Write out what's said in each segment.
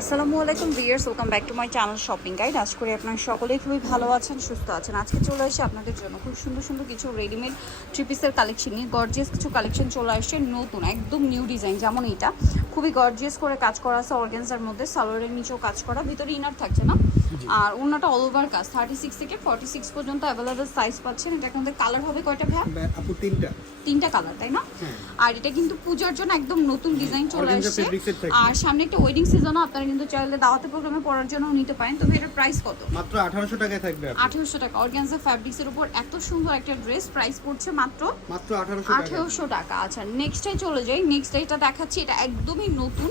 আসসালামু আলাইকুম viewers welcome back to my channel shopping guide. আজ করে আপনারা সকলেই খুবই ভালো আছেন, সুস্থ আছেন। আজকে চলে এসে আপনাদের জন্য খুব সুন্দর সুন্দর কিছু রেডিমেড থ্রি পিসের কালেকশন নিয়ে গর্জিয়াস কিছু কালেকশন চলে আসছে, নতুন, একদম নিউ ডিজাইন যেমন এটা খুবই গর্জিয়াস করে কাজ করা আছে অর্গেন্সার মধ্যে, সালোয়ারের নিচেও কাজ করা, ভিতরে ইনার থাকছে না? আর অন্যটা অল ওভার কাজ। থার্টি সিক্স থেকে ফর্টি সিক্স পর্যন্ত অ্যাভেলেবেল সাইজ পাচ্ছেন। এটা কিন্তু কালার হবে কয়টা ভ্যা আপু তিনটা। তিনটা কালার তাই না? হ্যাঁ। আর এটা কিন্তু পূজার জন্য একদম নতুন ডিজাইন চলে আসছে। আর সামনে একটা ওয়েডিং সিজনও আপনারা কিন্তু চাইলে দাওয়াতে প্রোগ্রামে পড়ার জন্য নিতে পারেন। তবে এটার প্রাইস কত? মাত্র আঠারোশো টাকায় থাকবে আপু। আঠেরোশো টাকা। অর্গানজা ফ্যাব্রিক্স এর উপর এত সুন্দর একটা ড্রেস প্রাইস পড়ছে মাত্র মাত্র আঠারোশো টাকা। আঠেরোশো টাকা। আচ্ছা নেক্সটে চলে যাই। নেক্সট এটা দেখাচ্ছি। এটা একদমই নতুন।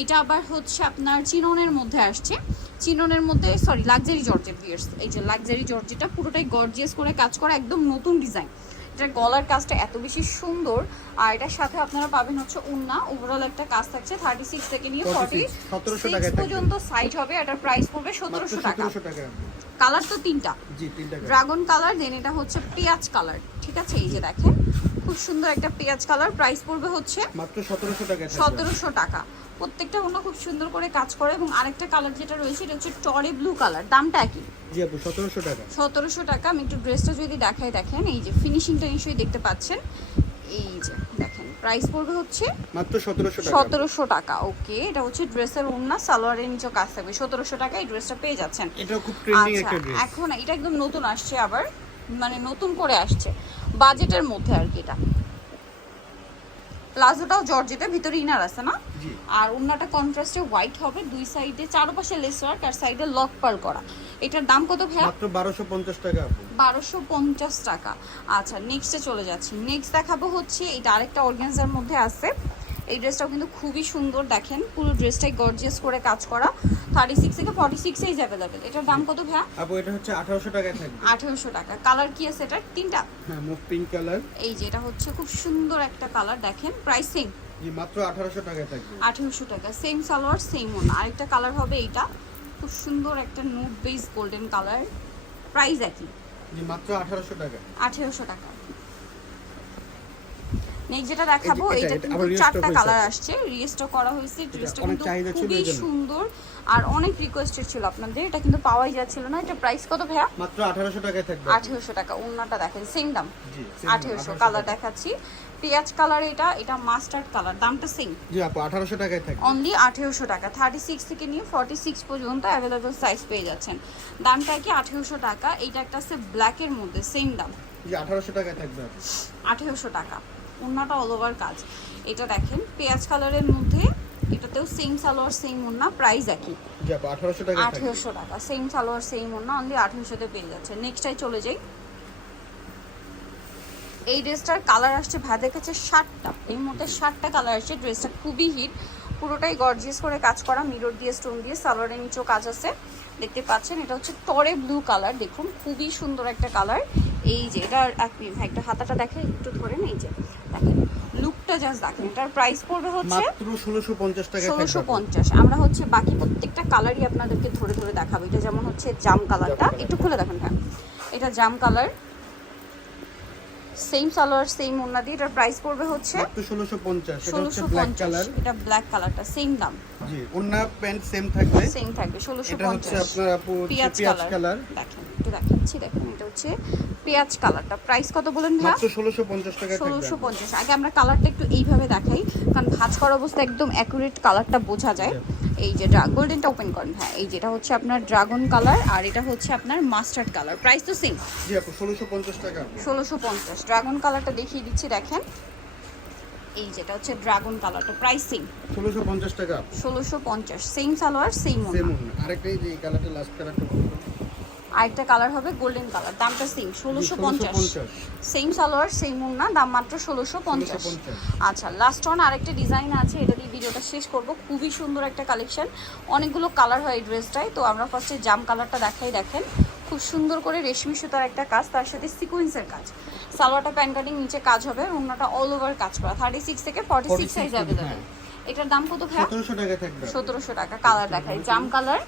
এটা আবার হচ্ছে আপনার চিননের মধ্যে আসছে। চিননের মধ্যে সরি লাক্সারি জর্জেট ভিয়ার্স এই যে লাক্সারি জর্জেটটা পুরোটাই গর্জিয়াস করে কাজ করা একদম নতুন ডিজাইন এটার গলার কাজটা এত বেশি সুন্দর আর এটার সাথে আপনারা পাবেন হচ্ছে উন্না ওভারঅল একটা কাজ থাকছে থার্টি সিক্স থেকে নিয়ে ফর্টি 46, 1700 টাকায় থাকবে। পর্যন্ত সাইজ হবে এটার প্রাইস পড়বে সতেরোশো টাকা। কালার তো তিনটা। ড্রাগন কালার দেন এটা হচ্ছে পেঁয়াজ কালার ঠিক আছে এই যে দেখেন। খুব সুন্দর একটা পেঁয়াজ কালার প্রাইস পড়বে হচ্ছে মাত্র সতেরোশো টাকায় থাকবে সতেরোশো টাকা। প্রত্যেকটা অন্য খুব সুন্দর করে কাজ করে এবং আরেকটা কালার যেটা রয়েছে এটা হচ্ছে টরে ব্লু কালার দামটা একই। জি আপু সতেরোশো টাকা। টাকা। আমি একটু ড্রেসটা যদি দেখাই দেখেন এই যে ফিনিশিংটা নিশ্চয়ই দেখতে পাচ্ছেন। এই যে দেখেন প্রাইস পড়বে হচ্ছে মাত্র সতেরোশো টাকা। টাকা। ওকে এটা হচ্ছে ড্রেসের ওড়না সালোয়ারের নিচেও কাজ থাকবে। সতেরোশো টাকা এই ড্রেসটা পেয়ে যাচ্ছেন। এটাও খুব ট্রেন্ডিং আচ্ছা একটা ড্রেস এখন এটা একদম নতুন আসছে আবার মানে নতুন করে আসছে। বাজেটের মধ্যে আর কি এটা। প্লাজোটাও জর্জেটের ভিতরে ইনার আছে না? আর ওনাটা কন্ট্রাস্টে হোয়াইট হবে দুই সাইডে চারপাশে লেস ওয়ার্ক আর সাইডে লক পার করা। এটার দাম কত ভাইয়া? মাত্র বারোশো পঞ্চাশ টাকা আপু। বারোশো পঞ্চাশ টাকা। আচ্ছা নেক্সটে চলে যাচ্ছি। নেক্সট দেখাবো হচ্ছে এটা আরেকটা অর্গানজার মধ্যে আছে। এই ড্রেসটাও কিন্তু খুবই সুন্দর দেখেন পুরো ড্রেসটাই গর্জিয়াস করে কাজ করা। থার্টি সিক্স থেকে ফর্টি সিক্স এইজ অ্যাভেলেবেল এটার দাম কত ভাইয়া? আপু এটা হচ্ছে আঠারোশো থাকবে। আঠেরোশো টাকা। কালার কি আছে এটার? তিনটা। হ্যাঁ মুভ পিঙ্ক কালার এই যে এটা হচ্ছে খুব সুন্দর একটা কালার দেখেন প্রাইসিং মাত্র আঠারোশো টাকায় থাকবে। আঠেরোশো টাকা। সেম সালোয়ার সেম ওনা আরেকটা কালার হবে এইটা। খুব সুন্দর একটা nude base golden colour price একই। মাত্র আঠারোশো টাকা আঠেরোশো টাকা। নেক্সট যেটা দেখাবো এই যে এটা এটা, কিন্তু চারটা কালার আসছে। রিস্টক করা হয়েছে ড্রেসটা কিন্তু খুবই সুন্দর আর অনেক রিকোয়েস্টেড ছিল আপনাদের। এটা কিন্তু পাওয়াই যাচ্ছিল না। এটা প্রাইস কত ভাইয়া? মাত্র আঠারোশো টাকায় থাকবে। আঠেরোশো টাকা। ওনাটা দেখেন সেম দাম। জি আঠেরোশো কালার দেখাচ্ছি। পেঁয়াজ কালার এটা এটা মাস্টার্ড কালার দামটা সেম জি আপু আঠারোশো টাকায় থাকবে। অনলি আঠেরোশো টাকা। থার্টি সিক্স থেকে নিয়ে ফর্টি সিক্স পর্যন্ত অ্যাভেলেবল সাইজ পেয়ে যাচ্ছেন। দামটা কি আঠেরোশো টাকা? এইটা একটা আছে ব্ল্যাকের মধ্যে সেম দাম। জি আঠারোশো টাকায় থাকবে। আপু আঠেরোশো টাকা। ওড়নাটা অল ওভার কাজ। এটা দেখেন পেঁয়াজ কালারের মধ্যে এটাতেও সেম সালোয়ার সেম ওড়না প্রাইস একই। আঠারোশো টাকা সেম সালোয়ার সেম ওড়না অনলি আঠেরোশোতে পেয়ে যাচ্ছে। নেক্সটাই চলে যাই। এই ড্রেসটার কালার আসছে ভাইদের কাছে ষাটটা। এই মধ্যে ষাটটা কালার আসছে ড্রেসটা খুবই হিট পুরোটাই গর্জিয়াস করে কাজ করা মিরর দিয়ে স্টোন দিয়ে সালোয়ারের নিচেও কাজ আছে। দেখতে পাচ্ছেন এটা হচ্ছে তরে ব্লু কালার দেখুন খুবই সুন্দর একটা কালার এই যে এটা এক মিনিট একটা হাতাটা দেখে একটু ধরেন এই যে। দেখেন লুকটা জাস্ট দেখেন এটার প্রাইস পড়বে হচ্ছে মাত্র ষোলোশো পঞ্চাশ টাকায় ষোলোশো থাকবে। আপু। পঞ্চাশ। আমরা হচ্ছে বাকি প্রত্যেকটা কালারই আপনাদেরকে ধরে ধরে দেখাবো। এটা যেমন হচ্ছে জাম কালারটা একটু খুলে দেখেন হ্যাঁ। এটা জাম কালার সেম সালোয়ার সেম ওন্না দিয়ে এটার প্রাইস পড়বে হচ্ছে ষোলোশো পঞ্চাশ। এটা হচ্ছে ব্ল্যাক কালার এটা ব্ল্যাক কালারটা সেম দাম। জি ওন্না প্যান্ট সেম থাকবে। সেম থাকবে ষোলোশো এটা হচ্ছে পঞ্চাশ। আপনার আপু হচ্ছে পেঁয়াজ কালার দেখেন। একটু দেখাচ্ছি। দেখেন এটা হচ্ছে পেঁয়াজ কালারটা। প্রাইস কত বলেন ভাই ষোলোশো পঞ্চাশ টাকা ষোলোশো পঞ্চাশ। আগে আমরা কালারটা একটু এইভাবে দেখাই কারণ ভাঁজ করা অবস্থা একদম অ্যাকুরেট কালারটা বোঝা যায়। এই যে গোল্ডেনটা ওপেন করেন হ্যাঁ এই যেটা হচ্ছে আপনার ড্রাগন কালার আর এটা হচ্ছে আপনার মাস্টার্ড কালার প্রাইস তো সেম জি আপু ষোলোশো পঞ্চাশ টাকা। ষোলোশো পঞ্চাশ। ড্রাগন কালারটা দেখিয়ে দিচ্ছি দেখেন। এই যেটা হচ্ছে ড্রাগন কালারটা প্রাইস সেম ষোলোশো পঞ্চাশ টাকা। ষোলোশো পঞ্চাশ। সেম সালোয়ার সেম সেম আরেকটা এই যে এই কালারটা লাস্ট কালারটা আরেকটা কালার হবে গোল্ডেন কালার দামটা সেম ষোলোশো পঞ্চাশ। সেম সালোয়ার সেম না দাম মাত্র ষোলোশো পঞ্চাশ। আচ্ছা লাস্ট ওয়ান আরেকটা ডিজাইন আছে এটা দিয়ে ভিডিওটা শেষ করব। খুবই সুন্দর একটা কালেকশন অনেকগুলো কালার হয় এই ড্রেসটায় তো আমরা ফার্স্টে জাম কালারটা দেখাই দেখেন। খুব সুন্দর করে রেশমি সুতার একটা কাজ তার সাথে সিকোয়েন্সের কাজ। সালোয়ারটা প্যান কাটিং নিচে কাজ হবে আর অল ওভার কাজ করা। থার্টি সিক্স থেকে ফর্টি সিক্স 46 সাইজ অ্যাভেলেবেল হ্যাঁ। এটার দাম কত ভাইয়া? সতেরোশো টাকা সতেরোশো টাকা কালার দেখাই। জাম কালার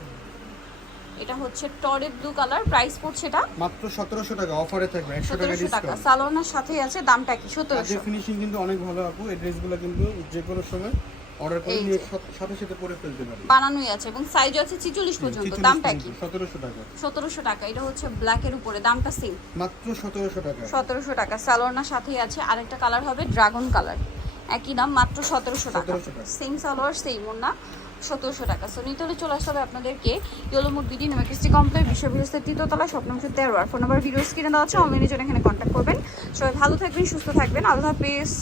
এটা হচ্ছে টরে ব্লু কালার প্রাইস পড়ছে এটা। মাত্র সতেরোশো টাকা অফারে থাকবে একশো টাকা সতেরোশো টাকা। ডিসকাউন্ট সালোয়ারের সাথে আছে দামটা কি? সতেরোশো। কাজের ফিনিশিং কিন্তু অনেক ভালো আপু এই ড্রেসগুলো কিন্তু যে কোনো সময় অর্ডার করে নিয়ে সাথে- সাথে পরে ফেলতে পারি বানানোই আছে এবং সাইজ আছে ছিচল্লিশ পর্যন্ত। দামটা কি? সতেরোশো টাকা। সতেরোশো টাকা এটা হচ্ছে ব্ল্যাকের উপরে দামটা সেম মাত্র সতেরোশো টাকা। সতেরোশো টাকা সালোয়ারনার সাথেই আছে। আরেকটা কালার হবে ড্রাগন কালার একই দাম মাত্র সতেরোশো টাকা। 1700 টাকা। সেম সালোয়ার সেম ওনা সতেরোশো টাকা। সো নিতে হলে চলে আসতে হবে আপনাদেরকে ইয়েলোমুড বিডি নেমাকিস্টি কমপ্লেক্স বিশ্ববিদ্যালয়ের তৃতীয়তলা স্বপ্ন তেরো আর ফোন নাম্বার ভিডিও স্ক্রিনে দেওয়া আছে অনলাইনের জন্য এখানে কন্ট্যাক্ট করবেন। সবাই ভালো থাকবেন, সুস্থ থাকবেন, আল্লাহ হাফিজ।